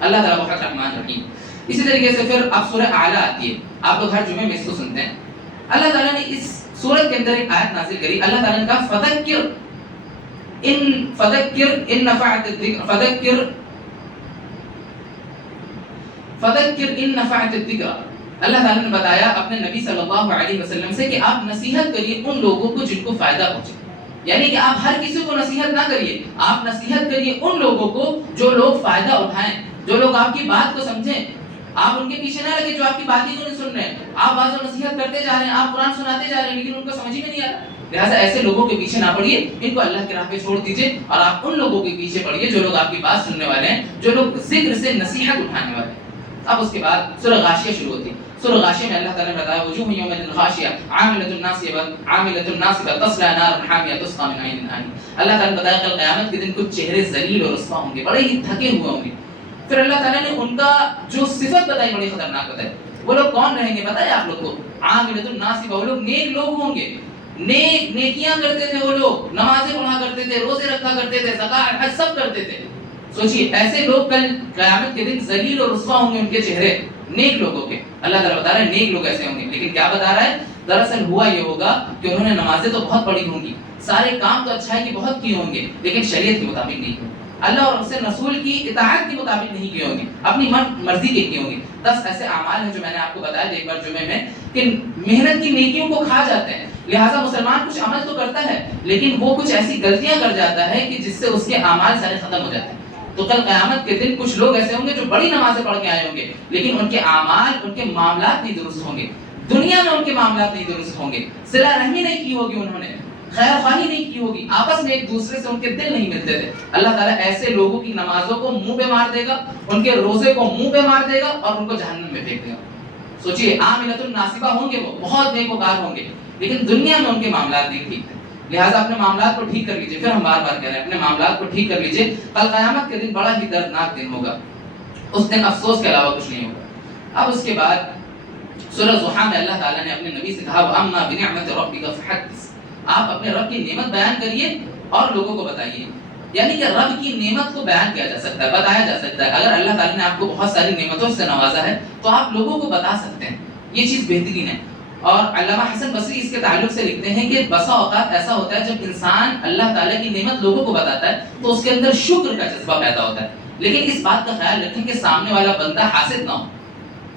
اللہ تعالیٰ بہت رحمان رحیم. اسی طریقے سے پھر اب سورہ اعلیٰ آتی ہے، آپ لوگ ہر جمعے میں اس کو سنتے ہیں. اللہ تعالیٰ نے اس سورت کے اندر ایک آیت نازل کری. اللہ تعالیٰ نے کہا فذکر ان نفعت الذکر فذکر ان نفعت الذکر. اللہ تعالیٰ نے بتایا اپنے نبی صلی اللہ علیہ وسلم سے کہ آپ نصیحت کریے ان لوگوں کو جن کو فائدہ پہنچے. یعنی کہ آپ ہر کسی کو نصیحت نہ کریے، آپ نصیحت کریے ان لوگوں کو جو لوگ فائدہ اٹھائیں، جو لوگ آپ کی بات کو سمجھیں. آپ ان کے پیچھے نہ لگے جو آپ کی باتیں کو نہیں سن رہے ہیں. آپ بعض نصیحت کرتے جا رہے ہیں، آپ قرآن سناتے جا رہے ہیں لیکن ان کو سمجھ ہی میں نہیں آ رہا. لہٰذا ایسے لوگوں کے پیچھے نہ پڑیے، ان کو اللہ کی راہ پہ چھوڑ دیجیے اور آپ ان لوگوں کے پیچھے پڑیے جو لوگ آپ کی بات سننے والے ہیں، جو لوگ ذکر سے نصیحت اٹھانے والے ہیں. اب اس کے بعد سورہ غاشیہ شروع ہوتی ہے. سورہ غاشیہ میں اللہ تعالیٰ نے بتایا وجوہ یومئذ خاشعہ عاملۃ ناصبہ تصلی نارا حامیہ تسقی من عین آنیہ. اللہ تعالیٰ نے بتایا کل قیامت کے دن کچھ چہرے ذلیل اور رسوا ہوں گے، بڑے ہی تھکے ہوئے ہوں گے. پھر اللہ تعالیٰ نے ان کا جو صفت بتائی بڑی خطرناک بتائی. وہ لوگ کون رہیں گے پتہ ہے آپ لوگ کو؟ عاملۃ ناصبہ. وہ لوگ نیک لوگ ہوں گے، نیکیاں کرتے تھے، وہ لوگ نمازیں پڑھا کرتے تھے، روزے رکھا کرتے تھے، زکات حج سب کرتے تھے. سوچیے ایسے لوگ کل قیامت کے دن ذلیل اور رسوا ہوں گے ان کے چہرے نیک لوگوں کے. اللہ تعالیٰ بتا رہا ہے نیک لوگ ایسے ہوں گے. لیکن کیا بتا رہا ہے؟ دراصل ہوا یہ ہوگا کہ انہوں نے نمازیں تو بہت پڑھی ہوں گی، سارے کام تو اچھائی کے بہت کیے ہوں گے، لیکن شریعت کے مطابق نہیں ہوئے، اللہ اور اس سے رسول کی اطاعت کے مطابق نہیں کیے ہوں گے، اپنی مرضی کے کیے ہوں گے. 10 ایسے اعمال ہیں جو میں نے آپ کو بتایا تھا ایک بار جمعے میں کہ محنت کی نیکیوں کو کھا جاتے ہیں. لہٰذا مسلمان کچھ عمل تو کرتا ہے لیکن وہ کچھ ایسی غلطیاں کر جاتا ہے کہ جس سے اس کے اعمال سارے ختم ہو جاتے ہیں. تو کل قیامت کے دن کچھ لوگ ایسے ہوں گے جو بڑی نمازیں پڑھ کے آئے ہوں گے لیکن ان کے اعمال ان کے معاملات نہیں درست ہوں گے، دنیا میں ان کے معاملات نہیں درست ہوں گے، صلہ رحمی نہیں کی ہوگی، انہوں نے خیر خواہی نہیں کی ہوگی، آپس میں ایک دوسرے سے ان کے دل نہیں ملتے تھے. اللہ تعالیٰ ایسے لوگوں کی نمازوں کو منہ پہ مار دے گا، ان کے روزے کو منہ پہ مار دے گا اور ان کو جہنم میں پھینک دے گا. سوچیے عاملۃ ناصبہ ہوں گے، وہ بہت نیکوکار ہوں گے لیکن دنیا میں ان کے معاملات نہیں ٹھیک تھے. لہٰذا اپنے معاملات کو ٹھیک کر لیجیے. پھر ہم بار بار کہہ رہے ہیں اپنے معاملات کو ٹھیک کر لیجیے. کل قیامت کے دن بڑا ہی دردناک دن ہوگا، اس دن افسوس کے علاوہ کچھ نہیں ہوگا. اب اس کے بعد سورہ ضحیٰ میں اللہ تعالیٰ نے اپنے نبی سے کہا وَأَمَّا بِنِعْمَةِ رَبِّكَ فَحَدِّثْ. آپ اپنے رب کی نعمت بیان کریے اور لوگوں کو بتائیے. یعنی کہ رب کی نعمت کو بیان کیا جا سکتا ہے، بتایا جا سکتا ہے. اگر اللہ تعالیٰ نے آپ کو بہت ساری نعمتوں سے نوازا ہے تو آپ لوگوں کو بتا سکتے ہیں، یہ چیز بہترین ہے. اور علامہ حسن بصری اس کے تعلق سے لکھتے ہیں کہ بسا اوقات ایسا ہوتا ہے جب انسان اللہ تعالیٰ کی نعمت لوگوں کو بتاتا ہے تو اس کے اندر شکر کا جذبہ پیدا ہوتا ہے. لیکن اس بات کا خیال رکھیں کہ سامنے والا بندہ حاسد نہ ہو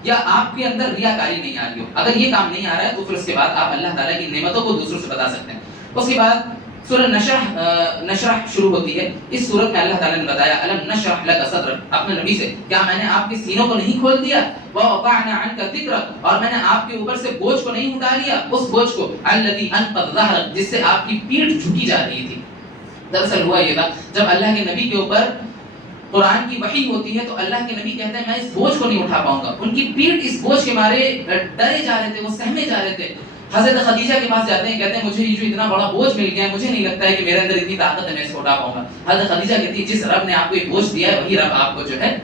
یا آپ کے اندر ریاکاری نہیں آ رہی ہو. اگر یہ کام نہیں آ رہا ہے تو پھر اس کے بعد آپ اللہ تعالیٰ کی نعمتوں کو دوسروں سے بتا سکتے ہیں. اس کے بعد سورہ نشرح شروع ہوتی ہے. اس سورت میں اللہ تعالیٰ نے بتایا الم نشرح لک صدرک، اپنے نبی سے کیا میں نے آپ کے سینوں کو نہیں کھول دیا، ووضعنا عنک ذکرک، اور میں نے آپ کے اوپر سے بوجھ کو نہیں اٹھا لیا، اس بوجھ کو الذی انقض ظہرک، جس سے آپ کی پیٹھ جھکی جا رہی تھی. دراصل ہوا یہ تھا جب اللہ کے نبی کے اوپر قرآن کی وحی ہوتی ہے تو اللہ کے نبی کہتے ہیں میں اس بوجھ کو نہیں اٹھا پاؤں گا. ان کی پیٹھ اس بوجھ کے مارے ڈرے جا رہے تھے، وہ سہمے جا رہے تھے. حضرت خدیجہ کے پاس جاتے ہیں، کہتے ہیں مجھے یہ جو اتنا بڑا بوجھ مل گیا ہے مجھے نہیں لگتا ہے کہ میرے اندر اتنی طاقت ہے میں اس کو اٹھا پاؤں گا. حضرت خدیجہ کہتی ہے جس رب نے آپ کو ایک بوجھ دیا ہے وہی رب آپ کو جو ہے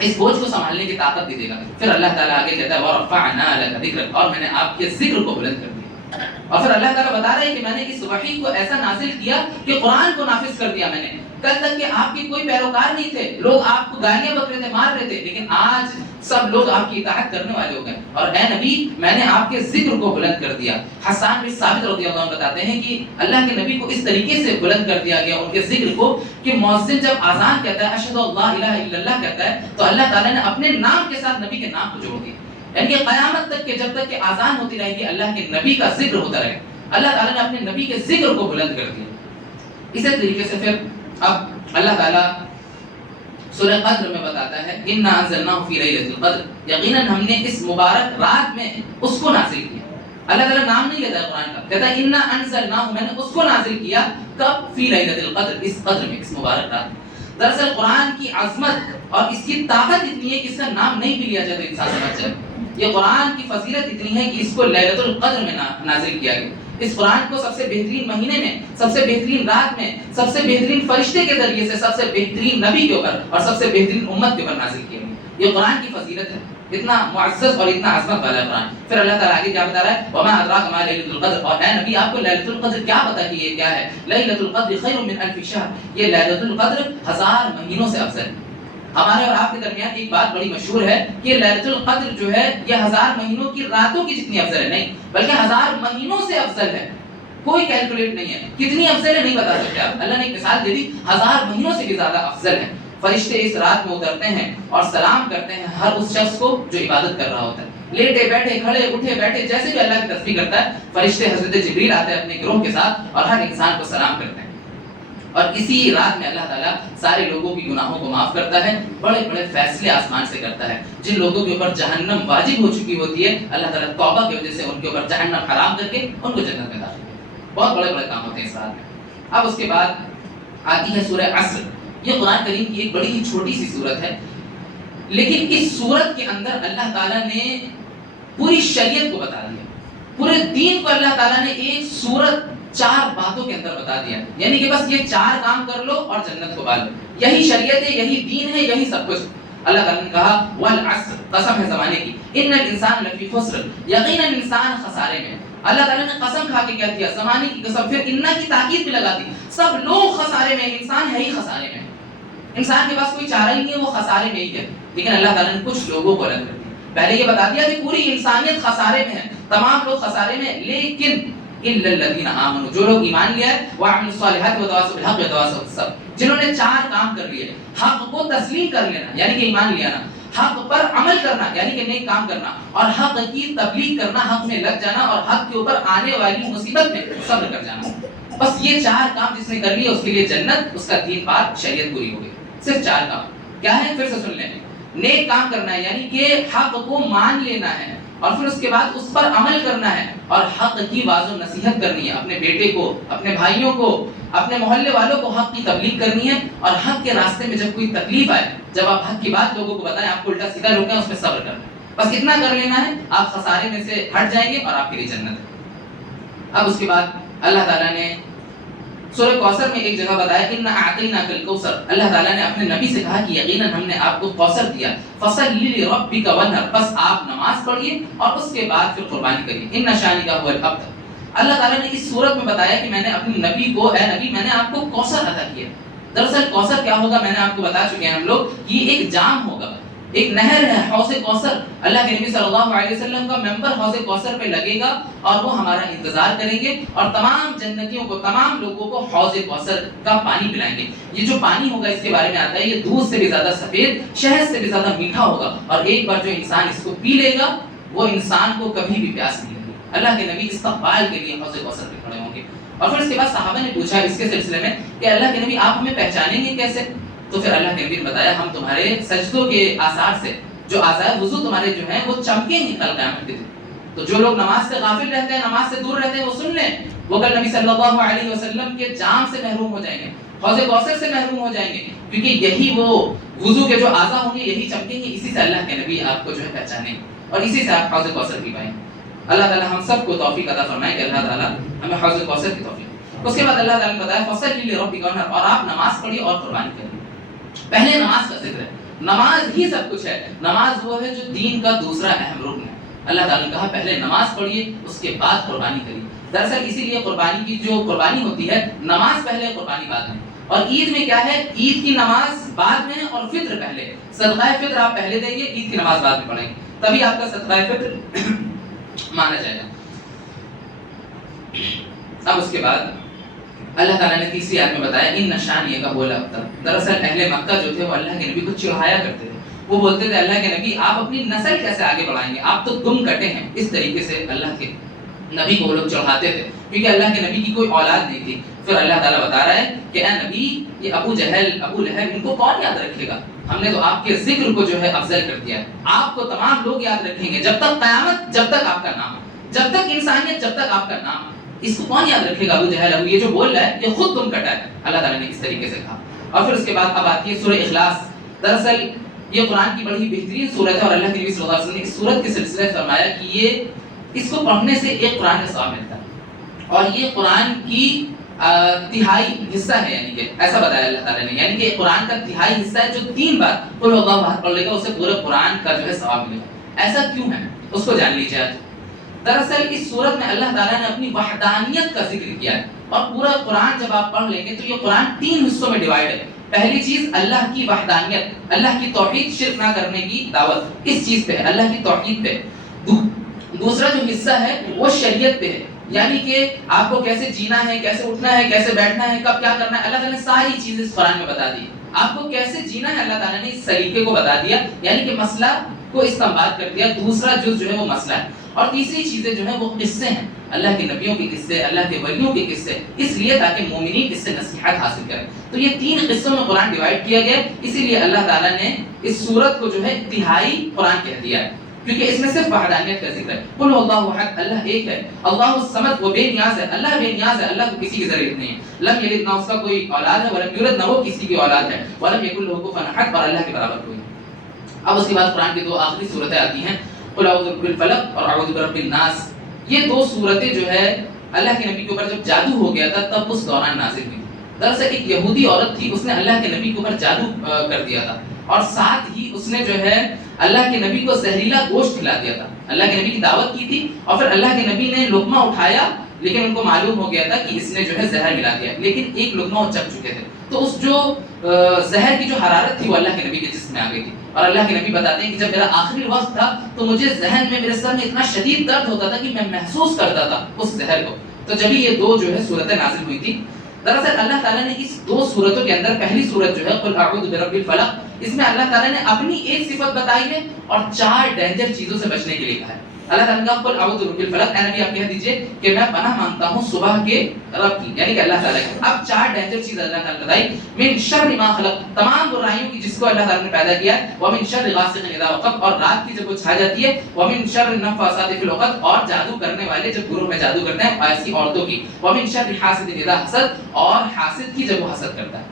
اس بوجھ کو سنبھالنے کی طاقت بھی دے گا. پھر اللہ تعالیٰ آگے کہتا ہے وَرَفَعْنَا لَكَ ذِكْرَكَ، اور میں نے آپ کے ذکر کو بلند کر دیا. اور پھر اللہ تعالیٰ بتا رہے ہیں کہ میں نے اس وحی کو ایسا نازل کیا کہ قرآن کو نافذ کر دیا میں نے. کل تک کہ آپ کے کوئی پیروکار نہیں تھے، لوگ آپ کو گالیاں بک رہے تھے، مار رہے تھے، لیکن آج سب لوگ آپ کی اطاعت کرنے والے ہو گئے. اور اے نبی میں نے آپ کے ذکر کو بلند کر دیا. حسان بن ثابت رضی اللہ عنہ بتاتے ہیں کہ اللہ کے نبی کو اس طریقے سے بلند کر دیا گیا ان کے ذکر کو کہ مؤذن جب اذان کہتا ہے اشہد ان لا الہ الا اللہ کہتا ہے تو اللہ تعالیٰ نے اپنے نام کے ساتھ نبی کے نام کو جوڑ دیا. یعنی کہ قیامت تک کہ جب تک کہ اذان ہوتی رہے گی اللہ کے نبی کا ذکر ہوتا رہے. اللہ تعالیٰ نے اپنے نبی کے ذکر کو بلند کر دیا. اسی طریقے سے پھر اب اللہ تعالیٰ سورہ قدر میں بتاتا ہے اِنَّا أَنزَلْنَاهُ فِي لَيْلَةِ الْقَدْرِ، یقیناً ہم نے اس مبارک رات میں اس کو نازل کیا. اللہ تعالیٰ نام نہیں لیتا ہے قرآن کا، کہتا ہے اِنَّا أَنزَلْنَاهُ، میں نے اس کو نازل کیا. کب؟ فی لیلۃ القدر، اس قدر میں، اس مبارک رات میں. دراصل قرآن کی عظمت اور اس کی طاقت اتنی ہے کہ اس کا نام نہیں بھی لیا جائے تو انسان سمجھ جائے. یہ قرآن کی فضیلت اتنی ہے کہ اس کو لیلۃ القدر میں نازل کیا گیا. اس قرآن کو سب سے بہترین مہینے میں، سب سے بہترین رات میں، سب سے بہترین فرشتے کے ذریعے سے سب سے بہترین نبی کے اوپر اور سب سے بہترین امت کے اوپر نازل کیا گیا. یہ قرآن کی فضیلت ہے، اتنا معزز اور اتنا عظمت والا قرآن. پھر اللہ تعالیٰ آگے کیا بتا رہا ہے؟ وما ادراک ما لیلۃ القدر، اور اے نبی آپ کو لیلۃ القدر کیا پتہ کہ یہ کیا ہے؟ لیلۃ القدر خیر من الف شہر، یہ لیلۃ القدر 1000 مہینوں سے افضل ہے. ہمارے اور آپ کے درمیان ایک بات بڑی مشہور ہے کہ لیلۃ القدر جو ہے یہ 1000 مہینوں کی راتوں کی جتنی افضل ہے، نہیں بلکہ 1000 مہینوں سے افضل ہے. کوئی کیلکولیٹ نہیں ہے کتنی افضل ہے، نہیں بتا سکتے آپ. اللہ نے ایک مثال دے دی، 1000 مہینوں سے بھی زیادہ افضل ہے. فرشتے اس رات میں اترتے ہیں اور سلام کرتے ہیں ہر اس شخص کو جو عبادت کر رہا ہوتا ہے. لیٹے بیٹھے کھڑے اٹھے بیٹھے جیسے بھی اللہ کی تسبیح کرتا ہے، فرشتے حضرت جبریل آتے ہیں اپنے گروہ کے ساتھ اور ہر انسان کو سلام کرتے ہیں. اور اسی رات میں اللہ تعالیٰ سارے لوگوں کی گناہوں کو معاف کرتا ہے، بڑے بڑے فیصلے آسمان سے کرتا ہے. جن لوگوں کے اوپر جہنم واجب ہو چکی ہوتی ہے، اللہ تعالیٰ توبہ کی وجہ سے ان کے اوپر جہنم حرام کر کے ان کو جنت میں داخل. بہت بڑے بڑے کام ہوتے ہیں اس رات میں. اب اس کے بعد آتی ہے سورہ عصر. یہ قرآن کریم کی ایک بڑی ہی چھوٹی سی سورت ہے، لیکن اس سورت کے اندر اللہ تعالیٰ نے پوری شریعت کو بتا دیا. پورے دین کو اللہ تعالیٰ نے ایک سورت 4 باتوں کے اندر بتا دیا. یعنی کہ بس یہ 4 کام کر لو اور جنت کو پا لو. یہی شریعت ہے، یہی دین ہے، یہی سب کچھ. اللہ تعالیٰ نے کہا والعصر، قسم ہے زمانے کی، ان الانسان لفی خسر، یقیناً انسان خسارے میں. اللہ تعالیٰ نے قسم کھا کے کیا دیا؟ زمانے کی قسم. پھر انا کی تاکید بھی لگا دی. سب لوگ خسارے میں، انسان ہے ہی خسارے میں. انسان کے پاس کوئی چارہ ہی نہیں ہے، وہ خسارے میں ہی ہے. لیکن اللہ تعالیٰ نے کچھ لوگوں کو الگ کر دیا. پہلے یہ بتا دیا کہ پوری انسانیت خسارے میں ہے، تمام لوگ خسارے میں، لیکن الا الذین آمنوا، جو لوگ ایمان لیا ہے، وعملوا الصالحات وتواصوا بالحق وتواصوا بالصبر، جنہوں نے 4 کام کر لیے. حق کو تسلیم کر لینا یعنی کہ ایمان لے آنا، حق پر عمل کرنا یعنی کہ نیک کام کرنا، اور حق کی تبلیغ کرنا، حق میں لگ جانا اور حق کے اوپر آنے والی مصیبت میں صبر کر جانا. بس یہ 4 کام جس نے کر لیے اس کے لیے جنت، اس کا دین پاک، شریعت پوری ہو گئی. صرف 4 کام کیا ہے؟ پھر سے سن لیں. نیک کام کرنا ہے یعنی کہ حق کو مان لینا ہے اور پھر اس کے بعد اس پر عمل کرنا ہے اور حق کی واضح نصیحت کرنی ہے. اپنے بیٹے کو، اپنے بھائیوں کو، اپنے محلے والوں کو حق کی تبلیغ کرنی ہے. اور حق کے راستے میں جب کوئی تکلیف آئے، جب آپ حق کی بات لوگوں کو بتائیں، آپ کو الٹا سیدھا روکیں، اس پہ صبر کرنا ہے. بس اتنا کر لینا ہے، آپ خسارے میں سے ہٹ جائیں گے اور آپ کے لیے جنت ہے. اب اس کے بعد اللہ تعالیٰ نے سورہ کوثر میں ایک جگہ بتایا کہ انا اعطیناک الکوثر. اللہ تعالیٰ نے اپنے نبی سے کہا کہ یقیناً ہم نے آپ کو کوثر دیا. فصلی لربک وانحر، بس آپ نماز پڑھیے اور اس کے بعد پھر قربانی کریے. ان شانک هو الابتر. اللہ تعالیٰ نے اس صورت میں بتایا کہ میں نے اپنے نبی کو، اے نبی میں نے آپ کو کوثر عطا کیا. دراصل کوثر کیا ہوگا میں نے آپ کو بتا چکے ہیں ہم لوگ. یہ ایک جام ہوگا، ایک نہر ہے، حوض کوثر. اللہ کے نبی صلی اللہ علیہ وسلم کا ممبر حوض کوثر پہ لگے گا اور وہ ہمارا انتظار کریں گے اور تمام جنتیوں کو، تمام لوگوں کو حوض کوثر کا پانی پلائیں گے. یہ جو پانی ہوگا اس کے بارے میں آتا ہے یہ دودھ سے بھی زیادہ سفید، شہد سے بھی زیادہ میٹھا ہوگا. اور ایک بار جو انسان اس کو پی لے گا وہ انسان کو کبھی بھی پیاس نہیں لگے. اللہ کے نبی استقبال کے لیے حوض کوثر پہ کھڑے ہوں گے. اور پھر اس کے بعد صحابہ نے پوچھا اس کے سلسلے میں کہ اللہ کے نبی آپ ہمیں پہچانیں گے کیسے؟ تو پھر اللہ کے نبی نے بتایا ہم تمہارے سجدوں کے آثار سے، جو آزاد وضو تمہارے جو ہیں وہ چمکیں گے کل قیامت کے دن. تو جو لوگ نماز سے غافل رہتے ہیں، نماز سے دور رہتے ہیں، وہ سن لیں، وہ کل نبی صلی اللہ علیہ وسلم کے جام سے محروم ہو جائیں گے، حوض کوثر سے محروم ہو جائیں گے. کیونکہ یہی وہ وضو کے جو اعضاء ہوں گے یہی چمکیں گے. اسی سے اللہ کے نبی آپ کو جو ہے پہچانیں گے اور اسی سے آپ حوض کوثر پی پائیں. اللہ تعالی ہم سب کو توفیق عطا فرمائے کہ اللہ تعالی ہمیں حوض کوثر کی توفیق. اس کے بعد اللہ تعالی نے بتایا فصلی لربک وانحر، اور آپ نماز پڑھیے اور قربانی کریے. پہلے نماز کا ذکر ہے. نماز ہی سب کچھ ہے. نماز وہ ہے جو دین کا دوسرا اہم رکن ہے. اللہ تعالیٰ نے کہا پہلے نماز پڑھیے اس کے بعد قربانی کریے. دراصل اسی لیے قربانی کی جو قربانی ہوتی ہے، نماز پہلے قربانی بعد میں. اور عید میں کیا ہے؟ عید کی نماز بعد میں اور فطر پہلے. صدقہ فطر آپ پہلے دیں گے، عید کی نماز بعد میں پڑھیں گے، تبھی آپ کا صدقہ فطر مانا جائے گا. اب اس کے بعد اللہ تعالیٰ نے تیسری آیت میں بتایا ان نشانیہ کا بولا ابتر. دراصل اہل مکہ جو تھے وہ اللہ کے نبی کو چڑھایا کرتے تھے. وہ بولتے تھے اللہ کے نبی آپ اپنی نسل کیسے آگے بڑھائیں گے، آپ تو دم کٹے ہیں. اس طریقے سے اللہ کے نبی کو وہ لوگ چڑھاتے تھے کیونکہ اللہ کے نبی کی کوئی اولاد نہیں تھی. پھر اللہ تعالیٰ بتا رہا ہے کہ اے نبی یہ ابو جہل، ابو لہب، ان کو کون یاد رکھے گا؟ ہم نے تو آپ کے ذکر کو جو ہے افضل کر دیا ہے. آپ کو تمام لوگ یاد رکھیں گے جب تک قیامت، جب تک آپ کا نام، جب تک انسانیت، جب تک آپ کا نام. اس کو کون یاد رکھے گا؟ ابو جہل، ابو، یہ جو بول رہا ہے یہ خود تم کٹا ہے. اللہ تعالیٰ نے اس طریقے سے کہا. اور پھر اس کے بعد اب آتی ہے سورہ اخلاص. دراصل یہ قرآن کی بڑی بہترین صورت ہے اور اللہ کے نبی صلی اللہ علیہ وسلم نے اس صورت کے سلسلے میں فرمایا کہ یہ اس کو پڑھنے سے ایک قرآن کا ثواب ملتا ہے اور یہ قرآن کی تہائی حصہ ہے، یعنی کہ ایسا بتایا اللہ تعالیٰ نے، یعنی کہ قرآن کا تہائی حصہ ہے جو 3 بار قل هو اللہ احد پڑھ لے گا اسے پورے قرآن کا جو ہے ثواب ملے گا۔ ایسا کیوں ہے اس کو جان لیجیے آج۔ دراصل اس صورت میں اللہ تعالیٰ نے اپنی وحدانیت کا ذکر کیا ہے اور پورا قرآن جب آپ پڑھ لیں گے تو یہ قرآن 3 حصوں میں ڈیوائیڈ ہے۔ پہلی چیز اللہ کی وحدانیت، اللہ کی توحید، شرک نہ کرنے کی دعوت اس چیز پہ ہے، اللہ کی توحید پہ۔ دوسرا جو حصہ ہے وہ شریعت پہ ہے، یعنی کہ آپ کو کیسے جینا ہے، کیسے اٹھنا ہے، کیسے بیٹھنا ہے، کب کیا کرنا ہے، اللہ تعالیٰ نے ساری چیزیں اس قرآن میں بتا دی۔ آپ کو کیسے جینا ہے اللہ تعالیٰ نے اس طریقے کو بتا دیا، یعنی کہ مسئلہ کو استنباط کر دیا۔ دوسرا جز جو ہے وہ مسئلہ ہے اور تیسری چیزیں جو ہیں وہ قصے ہیں، اللہ کے نبیوں کے قصے، اللہ کے ولیوں کے قصے، اس لیے تاکہ مومنین اس سے نصیحت حاصل کریں۔ تو یہ 3 قصوں میں قرآن ڈیوائیڈ کیا گیا، اسی لیے اللہ تعالیٰ نے اس سورت کو جو ہے تہائی قرآن کہہ دیا ہے، کیونکہ اس میں صرف وحدانیت کا ذکر ہے۔ قل اللہ احد، اللہ ایک ہے، اللہ الصمد، وہ بے نیاز ہے، اللہ بے نیاز ہے، اللہ کو کسی کی ضرورت نہیں ہے، لم یلد، نہ اس کا کوئی اولاد ہے، ولم یولد، نہ وہ کسی کی اولاد ہے، ولم یکن لہ کفوا احد، اور اللہ کے برابر کوئی نہیں۔ اب اس کے بعد قرآن کی 2 آخری صورتیں آتی ہیں، قل اعوذ برب الفلق اور اعوذ برب الناس۔ یہ 2 صورتیں جو ہے اللہ کے نبی کے اوپر جب جادو ہو گیا تھا تب اس دوران نازل ہوئی۔ دراصل ایک یہودی عورت تھی، اس نے اللہ کے نبی کے اوپر جادو کر دیا تھا اور ساتھ ہی اس نے جو ہے اللہ کے نبی کو زہریلا گوشت کھلا دیا تھا۔ اللہ کے نبی کی دعوت کی تھی اور پھر اللہ کے نبی نے لقمہ اٹھایا، لیکن ان کو معلوم ہو گیا تھا کہ اس نے جو ہے زہر ملا دیا، لیکن ایک لقمہ وہ چکھ چکے تھے، تو اس جو زہر کی جو حرارت تھی وہ اللہ کے نبی کے جسم میں آ گئی تھی۔ اور اللہ کے نبی بتاتے ہیں کہ جب میرا آخری وقت تھا تو مجھے ذہن میں، میرے سر میں اتنا شدید درد ہوتا تھا کہ میں محسوس کرتا تھا اس زہر کو۔ تو جبھی یہ 2 جو ہے صورتیں نازل ہوئی تھی۔ دراصل اللہ تعالیٰ نے اس 2 صورتوں کے اندر پہلی صورت جو ہے قل اعوذ برب الفلق، اس میں اللہ تعالیٰ نے اپنی ایک صفت بتائی ہے اور 4 ڈینجر چیزوں سے بچنے کے لیے کہا ہے۔ اللہ تعالیٰ نے کہا قل اعوذ برب الفلق، اے نبی آپ کہہ دیجئے کہ میں پناہ مانگتا ہوں صبح کے رب کی، یعنی کہ اللہ تعالیٰ کی۔ اب 4 ڈینجر چیز اللہ تعالیٰ نے بتائی، من شر ما خلق، تمام برائیوں کی جس کو اللہ تعالیٰ نے پیدا کیا ہے، ومن شر غاسق اذا وقب، اور رات کی جب وہ چھا جاتی ہے، ومن شر النفاثات فی العقد، اور جادو کرنے والے جب گروہ میں جادو کرتے ہیں ایسی عورتوں کی، ومن شر حاسد اذا حسد، اور حاسد کی جب وہ حسد کرتا ہے۔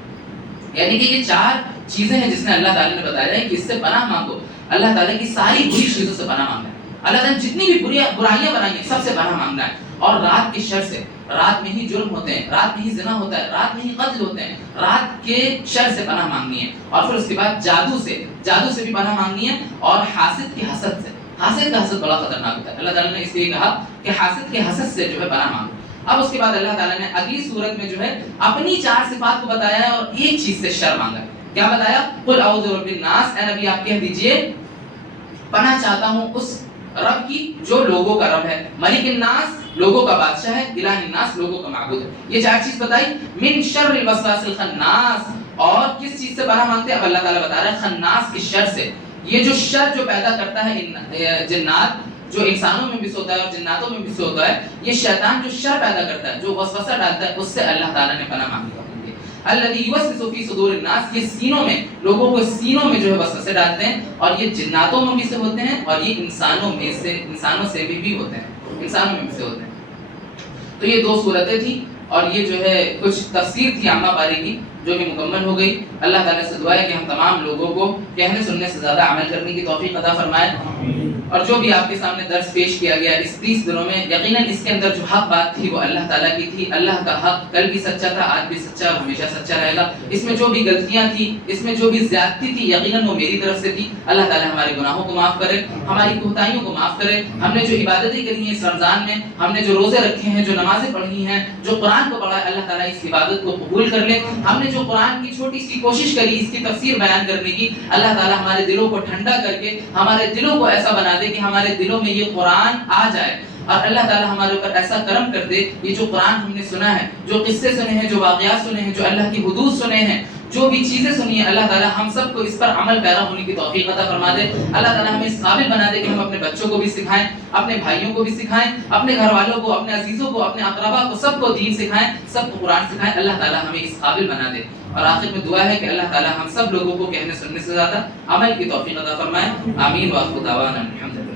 یعنی کہ یہ 4 چیزیں ہیں جس نے اللہ تعالیٰ نے بتایا ہے کہ اس سے پناہ مانگو، اللہ تعالیٰ کی ساری بری چیزوں سے پناہ مانگنا ہے، اللہ تعالیٰ نے جتنی بھی برائیاں بنائی ہیں سب سے پناہ مانگنا ہے، اور رات کے شر سے، رات میں ہی جرم ہوتے ہیں، رات میں ہی زنا ہوتا ہے، رات میں ہی قتل ہوتے ہیں، رات کے شر سے پناہ مانگنی ہے، اور پھر اس کے بعد جادو سے بھی پناہ مانگنی ہے، اور حاسد کی حسد سے، حاسد کا حسد بڑا خطرناک ہوتا ہے، اللہ تعالیٰ نے اس لیے کہا کہ حاسد کے حسد سے جو ہے پناہ مانگو۔ اب اس کے بعد اللہ تعالیٰ نے اگلی صورت میں جو ہے اپنی 4 صفات کو بتایا ہے اور ایک چیز سے شر مانگا ہے۔ کیا بتایا؟ قل اعوذ برب الناس، اے نبی آپ کہہ دیجئے پناہ چاہتا ہوں اس رب کی جو لوگوں کا رب ہے، ملک الناس لوگوں کا بادشاہ ہے، الہ الناس لوگوں کا معبود ہے۔ یہ 4 چیز بتائی، من شر الوسواس الخناس، اور کس چیز سے پناہ مانگتے ہیں؟ اب اللہ تعالیٰ بتا رہا ہے خناس کے شر سے، یہ جو شر جو پیدا کرتا ہے جنات، جو انسانوں میں بھی ہوتا ہے اور جناتوں میں بھی ہوتا ہے، یہ شیطان جو شر پیدا کرتا ہے، جو وسوسہ ڈالتا ہے، اس سے اللہ تعالیٰ نے پناہ مانگی۔ الذی یوسوس فی صدور الناس، یہ سینوں میں، لوگوں کو سینوں میں جو ہے وسوسے ڈالتے ہیں، اور یہ جناتوں میں بھی سے ہوتے ہیں اور یہ انسانوں سے بھی ہوتے ہیں، انسانوں میں بھی سے ہوتے ہیں۔ تو یہ 2 صورتیں تھیں اور یہ جو ہے کچھ تفسیر تھی عامہ باری کی جو کہ مکمل ہو گئی۔ اللہ تعالیٰ سے دعا ہے کہ ہم تمام لوگوں کو کہنے سننے سے زیادہ عمل کرنے کی توفیق عطا فرمائے، اور جو بھی آپ کے سامنے درس پیش کیا گیا اس 30 دنوں میں، یقیناً اس کے اندر جو حق بات تھی وہ اللہ تعالیٰ کی تھی۔ اللہ کا حق کل بھی سچا تھا، آج بھی سچا اور ہمیشہ سچا رہے گا۔ اس میں جو بھی غلطیاں تھیں، اس میں جو بھی زیادتی تھی، یقیناً وہ میری طرف سے تھی۔ اللہ تعالیٰ ہمارے گناہوں کو معاف کرے، ہماری کوتاہیوں کو معاف کرے۔ ہم نے جو عبادتیں کری ہیں اس رمضان میں، ہم نے جو روزے رکھے ہیں، جو نمازیں پڑھی ہیں، جو قرآن کو پڑھا ہے، اللہ تعالیٰ اس عبادت کو قبول کر لے۔ ہم نے جو قرآن کی چھوٹی سی کوشش کری اس کی تفسیر بیان کرنے کی، اللہ تعالیٰ ہمارے دلوں کو ٹھنڈا کر کے ہمارے دلوں کو ایسا بنا دے کہ ہمارے دلوں میں یہ قرآن آ جائے، اور اللہ تعالیٰ ہمارے اوپر ایسا کرم کر دے، یہ جو قرآن ہم نے سنا ہے، جو قصے سنے ہیں، جو واقعات سنے ہیں، جو اللہ کی حدود سنے ہیں، جو بھی چیزیں سنی ہیں، اللہ تعالیٰ ہم سب کو اس پر عمل پیرا ہونے کی توفیق عطا فرما دے۔ اللہ تعالیٰ ہمیں اس قابل بنا دے کہ ہم اپنے بچوں کو بھی سکھائیں، اپنے بھائیوں کو بھی سکھائیں، اپنے گھر والوں کو، اپنے عزیزوں کو، اپنے اقربا کو، سب کو دین سکھائیں، سب کو قرآن سکھائیں۔ اللہ تعالیٰ ہمیں اس قابل بنا دے، اور آخر میں دعا ہے کہ اللہ تعالیٰ ہم سب لوگوں کو کہنے سننے سے زیادہ عمل کی توفیق عطا فرمائے۔ آمین۔ وآخر دعوانا الحمد للہ۔